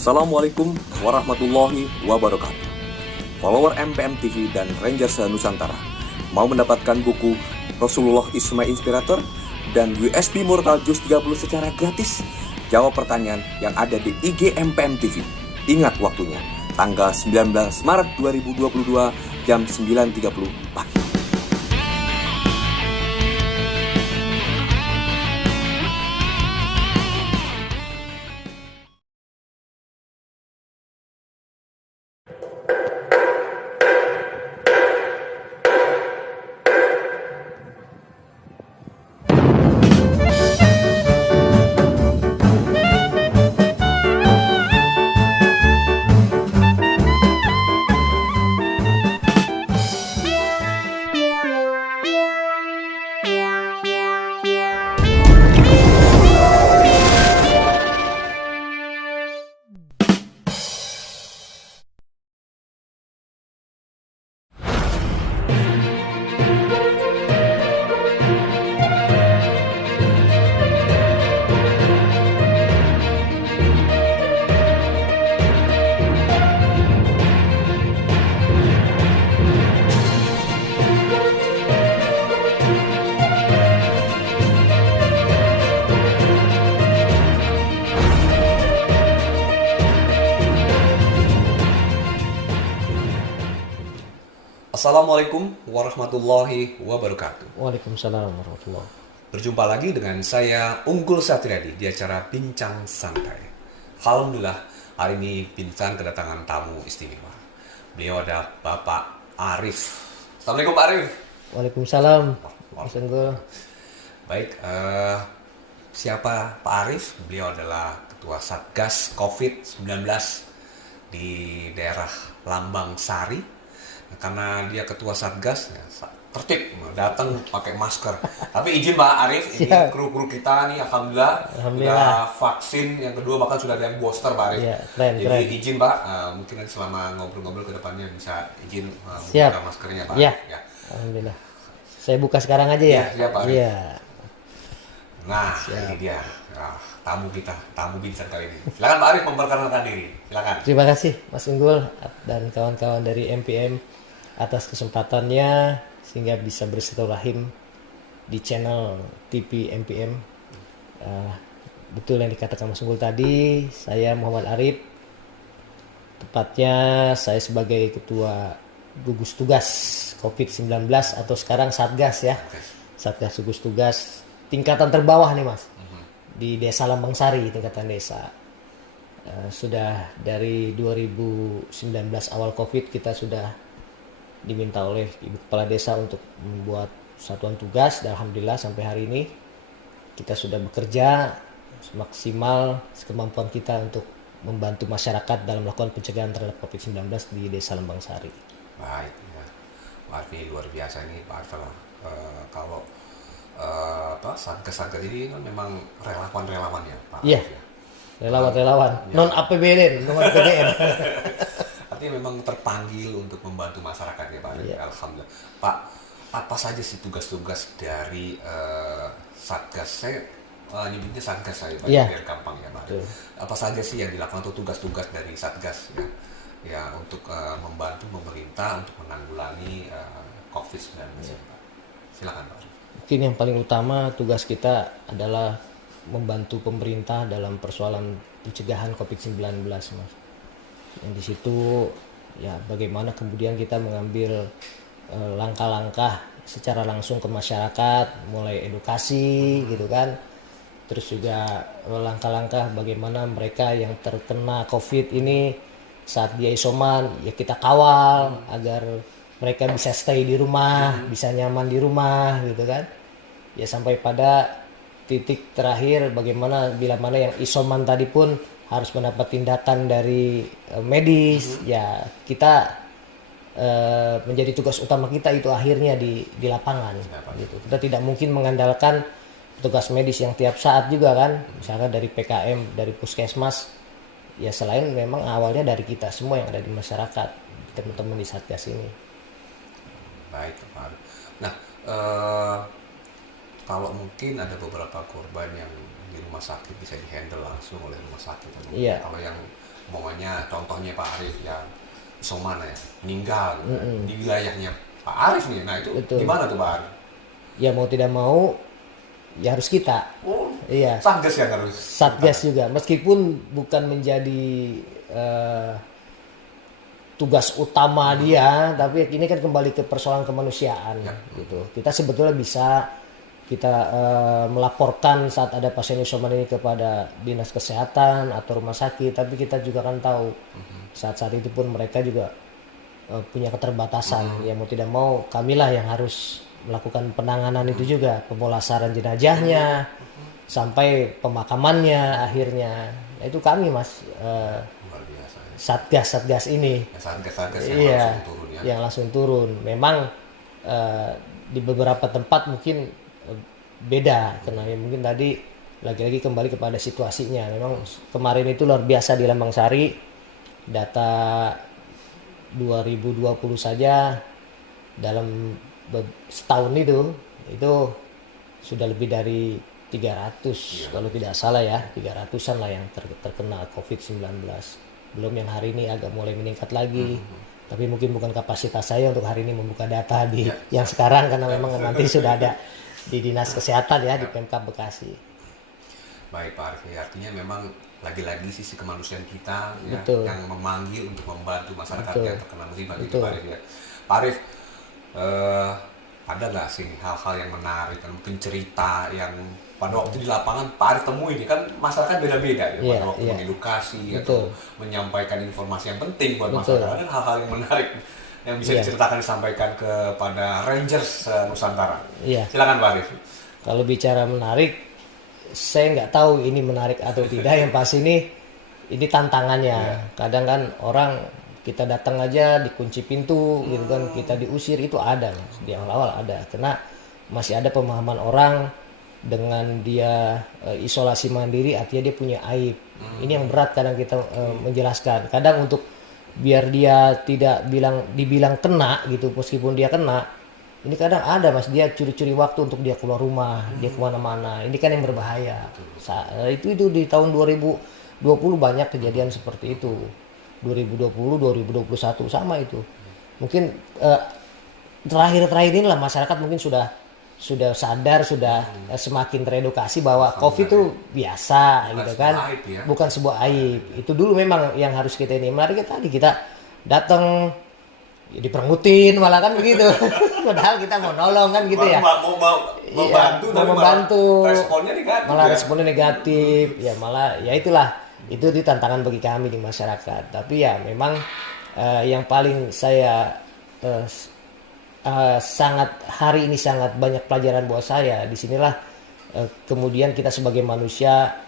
Assalamualaikum warahmatullahi wabarakatuh. Follower MPM TV dan Rangers Nusantara mau mendapatkan buku Rasulullah Isma Inspirator dan USB Mortal Juz 30 secara gratis? Jawab pertanyaan yang ada di IG MPM TV. Ingat waktunya, tanggal 19 Maret 2022 jam 9.30 pagi. Assalamualaikum warahmatullahi wabarakatuh. Waalaikumsalam warahmatullahi. Berjumpa lagi dengan saya Unggul Satriadi di acara Bincang Santai. Alhamdulillah hari ini Bincang kedatangan tamu istimewa. Beliau ada Bapak Arif. Assalamualaikum Pak Arif. Waalaikumsalam. Mas Unggul. Baik, siapa Pak Arif? Beliau adalah Ketua Satgas COVID-19 di daerah Lambang Sari. Karena dia ketua satgas, ya, tertib, datang pakai masker. Tapi izin Pak Arif, ini kru-kru kita nih, alhamdulillah sudah vaksin, yang kedua bahkan sudah ada yang booster Pak Arif. Ya, keren. Izin Pak, mungkin nanti selama ngobrol-ngobrol ke depannya bisa izin buka maskernya Pak. Ya. Alhamdulillah. Saya buka sekarang aja ya. Siap Pak Arif. Iya. Nah, ini dia. Tamu kita, tamu Bincang kali ini. Silakan Pak Arif memperkenalkan diri. Silakan. Terima kasih Mas Unggul dan kawan-kawan dari MPM atas kesempatannya sehingga bisa bersilaturahim di channel TV MPM. Betul yang dikatakan Mas Unggul tadi, saya Muhammad Arif. Tepatnya saya sebagai ketua gugus tugas COVID-19 atau sekarang Satgas ya. Satgas gugus tugas tingkatan terbawah nih Mas. Di Desa Lambang Sari, tingkatan desa. Sudah dari 2019 awal COVID kita sudah diminta oleh Ibu Kepala Desa untuk membuat satuan tugas, dan alhamdulillah sampai hari ini kita sudah bekerja maksimal sekemampuan kita untuk membantu masyarakat dalam melakukan pencegahan terhadap COVID-19 di Desa Lambang Sari. Baik, ya. Wah, ini luar biasa ini Pak Arif. Kalau satgas-satgas ini kan memang relawan-relawan ya Pak. Iya, relawan-relawan, non APBD, non APBN. Artinya memang terpanggil untuk membantu masyarakat ya Pak. Iya. Alhamdulillah. Pak, apa saja sih tugas-tugas dari satgas? Saya nyebutnya satgas saya Pak, biar gampang ya Pak. Betul. Apa saja sih yang dilakukan atau tugas-tugas dari satgas ya untuk membantu pemerintah untuk menanggulangi COVID-19 ya Pak. Silakan Pak. Mungkin yang paling utama tugas kita adalah membantu pemerintah dalam persoalan pencegahan COVID-19 Mas. Yang di situ ya bagaimana kemudian kita mengambil langkah-langkah secara langsung ke masyarakat, mulai edukasi gitu kan. Terus juga langkah-langkah bagaimana mereka yang terkena COVID ini saat dia isoman ya kita kawal agar mereka bisa stay di rumah, bisa nyaman di rumah gitu kan. Ya sampai pada titik terakhir bagaimana bila mana yang isoman tadi pun harus mendapat tindakan dari medis. Ya kita menjadi tugas utama kita itu akhirnya di lapangan gitu. Kita tidak mungkin mengandalkan petugas medis yang tiap saat juga kan, misalkan dari PKM, dari puskesmas. Ya selain memang awalnya dari kita semua yang ada di masyarakat, teman-teman di Satgas ini. Baik Pak. Nah, kalau mungkin ada beberapa korban yang di rumah sakit bisa dihandle langsung oleh rumah sakit. Iya. Kalau yang umpamanya contohnya Pak Arif yang isoman ya, meninggal gitu, di wilayahnya Pak Arif nih, nah itu Betul. gimana tuh Pak Arif? Ya mau tidak mau ya harus kita. Iya. Satgas yang harus. Satgas juga, meskipun bukan menjadi tugas utama dia, tapi ini kan kembali ke persoalan kemanusiaan gitu. Kita sebetulnya bisa kita melaporkan saat ada pasien isoman ini kepada dinas kesehatan atau rumah sakit, tapi kita juga kan tahu saat-saat itu pun mereka juga punya keterbatasan. Ya mau tidak mau kamilah yang harus melakukan penanganan itu juga, pemulasaran jenazahnya sampai pemakamannya akhirnya. Nah, itu kami Mas, satgas ini. Satgas yang Iya, langsung turun ya. yang langsung turun. Memang di beberapa tempat mungkin beda, karena ya mungkin tadi lagi-lagi kembali kepada situasinya. Memang kemarin itu luar biasa di Lambang Sari, data 2020 saja dalam setahun itu sudah lebih dari 300 kalau tidak salah ya, 300-an lah yang terkena COVID-19. Belum yang hari ini agak mulai meningkat lagi. Tapi mungkin bukan kapasitas saya untuk hari ini membuka data di yang sekarang, karena memang nanti sudah ada di Dinas Kesehatan ya, di Pemkab Bekasi. Baik Pak Arif, artinya memang lagi-lagi sisi kemanusiaan kita ya, yang memanggil untuk membantu masyarakat yang terkena musibah itu Pak Arif ya. Pak Arif, ada nggak sih hal-hal yang menarik dan mungkin cerita yang pada waktu di lapangan Pak Arif temui ini, kan masyarakat beda-beda ya, pada waktu mengedukasi atau menyampaikan informasi yang penting buat masyarakat, ada hal-hal yang menarik yang bisa diceritakan disampaikan kepada Rangers Nusantara. Silakan Pak Arif. Kalau bicara menarik, saya nggak tahu ini menarik atau tidak. Yang pasti ini tantangannya. Kadang kan orang kita datang aja dikunci pintu gitu kan, kita diusir, itu ada di awal ada, karena masih ada pemahaman orang dengan dia isolasi mandiri artinya dia punya aib. Ini yang berat kadang kita menjelaskan. Kadang untuk biar dia tidak dibilang kena gitu, meskipun dia kena, ini kadang ada Mas, dia curi-curi waktu untuk dia keluar rumah, dia kemana-mana. Ini kan yang berbahaya. Itu di tahun 2020 banyak kejadian seperti itu. 2020, 2021 sama itu. Mungkin terakhir inilah masyarakat mungkin sudah sadar, sudah semakin teredukasi bahwa COVID itu biasa gitu kan. Bukan sebuah aib. Itu dulu memang yang harus kita ini. Menarik tadi kita datang ya diperengutin malah kan begitu. Padahal kita mau nolong kan gitu ya. Mau membantu. Responnya negatif. Malah responnya negatif. Ya malah ya itulah. Itu tantangan bagi kami di masyarakat. Tapi ya memang yang paling saya hari ini sangat banyak pelajaran buat saya. Disinilah kemudian kita sebagai manusia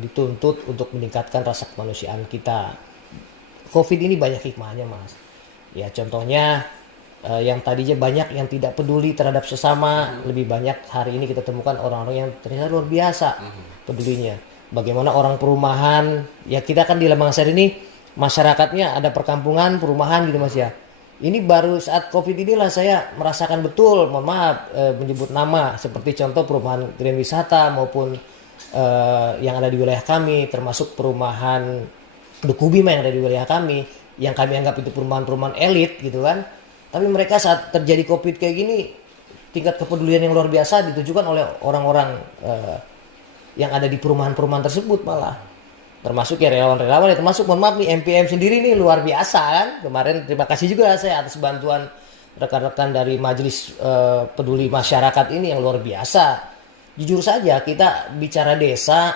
dituntut untuk meningkatkan rasa kemanusiaan kita. COVID ini banyak hikmahnya Mas. Ya contohnya yang tadinya banyak yang tidak peduli terhadap sesama, lebih banyak hari ini kita temukan orang-orang yang ternyata luar biasa pedulinya. Bagaimana orang perumahan, ya kita kan di Lambang Sari ini masyarakatnya ada perkampungan, perumahan gitu Mas ya. Ini baru saat COVID inilah saya merasakan betul, mohon maaf menyebut nama, seperti contoh perumahan Grand Wisata maupun yang ada di wilayah kami, termasuk perumahan Duku Bima yang ada di wilayah kami, yang kami anggap itu perumahan-perumahan elit gitu kan. Tapi mereka saat terjadi COVID kayak gini, tingkat kepedulian yang luar biasa ditujukan oleh orang-orang yang ada di perumahan-perumahan tersebut malah. Termasuk ya relawan-relawan, ya termasuk mohon maaf nih MPM sendiri nih luar biasa kan. Kemarin terima kasih juga saya atas bantuan rekan-rekan dari Majelis Peduli Masyarakat ini yang luar biasa. Jujur saja kita bicara desa,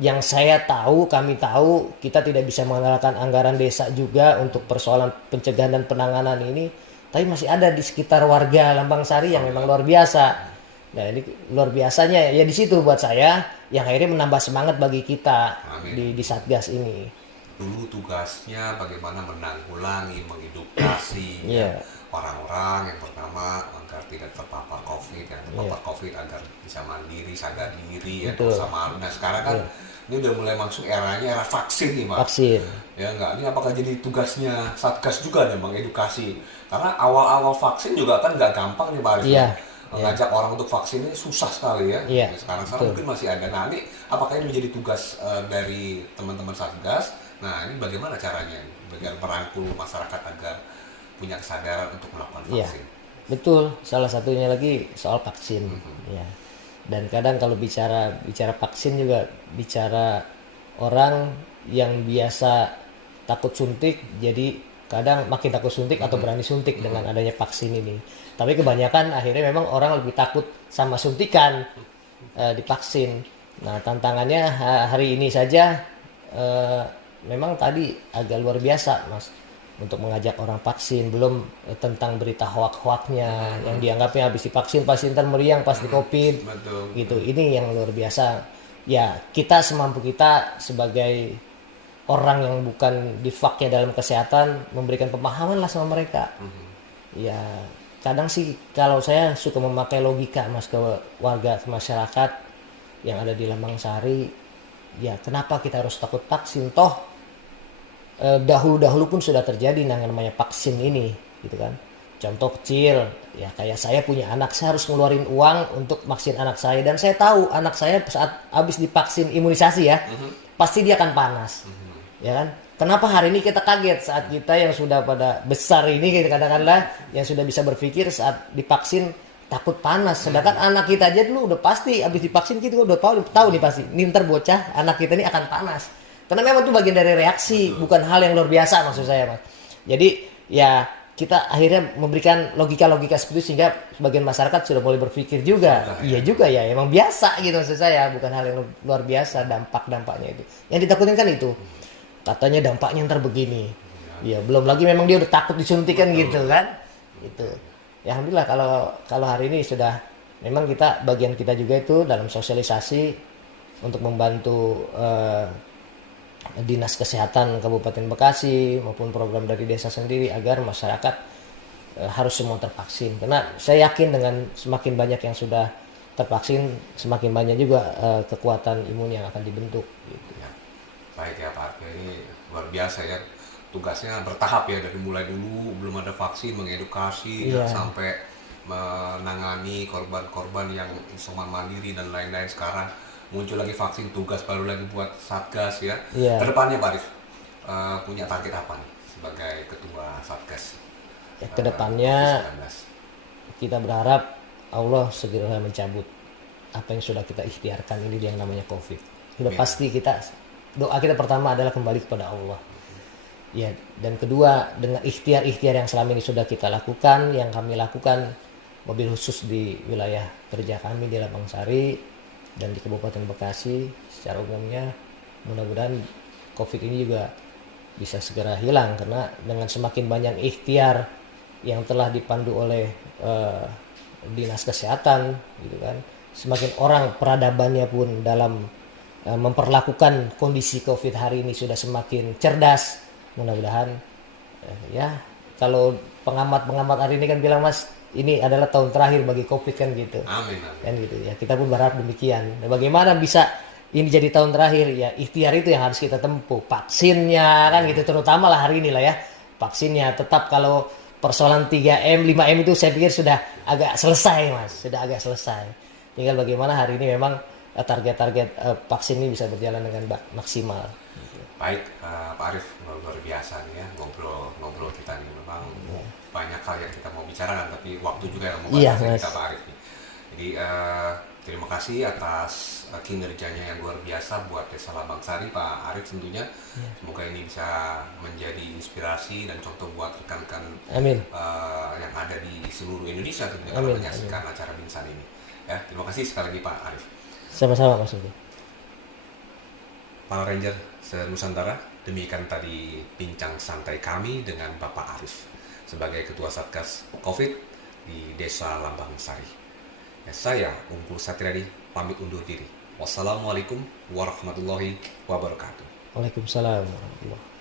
yang saya tahu, kami tahu kita tidak bisa mengandalkan anggaran desa juga untuk persoalan pencegahan dan penanganan ini. Tapi masih ada di sekitar warga Lambang Sari yang memang luar biasa. Nah ini luar biasanya ya di situ buat saya yang akhirnya menambah semangat bagi kita di Satgas ini. Dulu tugasnya bagaimana menanggulangi, mengedukasi orang-orang yang pertama agar tidak terpapar COVID, yang terpapar COVID agar bisa mandiri, sadar diri, ya sama. Nah sekarang kan ini udah mulai masuk era vaksin nih Pak. Vaksin. Ya enggak, ini apakah jadi tugasnya Satgas juga nih mengedukasi? Karena awal-awal vaksin juga kan nggak gampang nih Pak Arif. Mengajak orang untuk vaksin ini susah sekali ya. Sekarang mungkin masih ada. Nah ini apakah ini menjadi tugas dari teman-teman Satgas Nah, ini bagaimana caranya agar merangkul masyarakat agar punya kesadaran untuk melakukan Iya, vaksin? betul. Salah satunya lagi soal vaksin. Ya. Dan kadang kalau bicara vaksin juga bicara orang yang biasa takut suntik, jadi kadang makin takut suntik atau berani suntik dengan adanya vaksin ini. Tapi kebanyakan akhirnya memang orang lebih takut sama suntikan divaksin. Nah, tantangannya hari ini saja memang tadi agak luar biasa, Mas, untuk mengajak orang vaksin. Belum tentang berita hoak-hoaknya yang dianggapnya habis divaksin pasti ntar meriang pasti COVID. Betul. Gitu. Ini yang luar biasa. Ya, kita semampu kita sebagai orang yang bukan divaknya dalam kesehatan memberikan pemahaman lah sama mereka. Ya, kadang sih kalau saya suka memakai logika, Mas, ke warga, ke masyarakat yang ada di Lambang Sari. Ya, kenapa kita harus takut vaksin? Toh dahulu pun sudah terjadi yang namanya vaksin ini, gitu kan. Contoh kecil, ya kayak saya punya anak, saya harus ngeluarin uang untuk vaksin anak saya, dan saya tahu anak saya saat habis divaksin imunisasi ya, pasti dia akan panas, ya kan. Kenapa hari ini kita kaget saat kita yang sudah pada besar ini, katakanlah yang sudah bisa berpikir saat divaksin takut panas, sedangkan anak kita aja dulu udah pasti habis divaksin kita udah tahu nih pasti, nih ntar bocah anak kita ini akan panas, karena memang itu bagian dari reaksi, bukan hal yang luar biasa maksud saya, Mas. Jadi ya kita akhirnya memberikan logika-logika seperti itu sehingga sebagian masyarakat sudah mulai berpikir juga, iya juga ya, emang biasa gitu maksud saya, bukan hal yang luar biasa dampak-dampaknya itu. Yang ditakutin kan itu, katanya dampaknya ntar begini, ya belum lagi memang dia udah takut disuntikan gitu kan, itu. Ya alhamdulillah kalau hari ini sudah, memang kita bagian kita juga itu dalam sosialisasi untuk membantu Dinas Kesehatan Kabupaten Bekasi maupun program dari desa sendiri agar masyarakat harus semua tervaksin. Karena saya yakin dengan semakin banyak yang sudah tervaksin, semakin banyak juga kekuatan imun yang akan dibentuk. Gitu. Ya. Baik ya Pak Arif, ini luar biasa ya. Tugasnya bertahap ya, dari mulai dulu belum ada vaksin, mengedukasi sampai menangani korban-korban yang isoman mandiri dan lain-lain. Sekarang muncul lagi vaksin, tugas baru lagi buat Satgas ya. Kedepannya Pak Arif punya target apa nih sebagai ketua Satgas? Kedepannya kita berharap Allah segera mencabut apa yang sudah kita ikhtiarkan ini yang namanya COVID. Sudah pasti doa kita pertama adalah kembali kepada Allah. Ya, dan kedua dengan ikhtiar-ikhtiar yang selama ini sudah kita lakukan, yang kami lakukan mobil khusus di wilayah kerja kami di Lambang Sari dan di Kabupaten Bekasi secara umumnya, mudah-mudahan COVID ini juga bisa segera hilang, karena dengan semakin banyak ikhtiar yang telah dipandu oleh Dinas Kesehatan gitu kan, semakin orang peradabannya pun dalam memperlakukan kondisi COVID hari ini sudah semakin cerdas. Mudah-mudahan ya, kalau pengamat hari ini kan bilang, Mas, ini adalah tahun terakhir bagi COVID kan gitu. Amin. Kan gitu ya, kita pun berharap demikian. Nah, bagaimana bisa ini jadi tahun terakhir ya, ikhtiar itu yang harus kita tempuh. Vaksinnya kan gitu, terutama lah hari ini lah ya, vaksinnya. Tetap kalau persoalan 3M, 5M itu saya pikir sudah agak selesai, Mas, sudah agak selesai. Tinggal bagaimana hari ini memang target-target vaksin ini bisa berjalan dengan maksimal. Baik, Pak Arif, luar biasa nih ya ngobrol kita nih. Memang banyak hal yang kita mau bicarakan, tapi waktu juga yang membatasi kita, Pak Arif nih. Jadi terima kasih atas kinerjanya yang luar biasa buat Desa Lambang Sari, Pak Arif tentunya. Semoga ini bisa menjadi inspirasi dan contoh buat rekan-rekan yang ada di seluruh Indonesia tentunya kalau menyaksikan acara Binsan ini. Ya, terima kasih sekali lagi Pak Arif. Sama-sama, Mas Ugi. Para Ranger se-Nusantara, demikian tadi bincang santai kami dengan Bapak Arif sebagai Ketua Satgas COVID di Desa Lambang Sari. Ya, saya Unggul Satriadi pamit undur diri. Wassalamualaikum warahmatullahi wabarakatuh. Waalaikumsalam warahmatullahi wabarakatuh.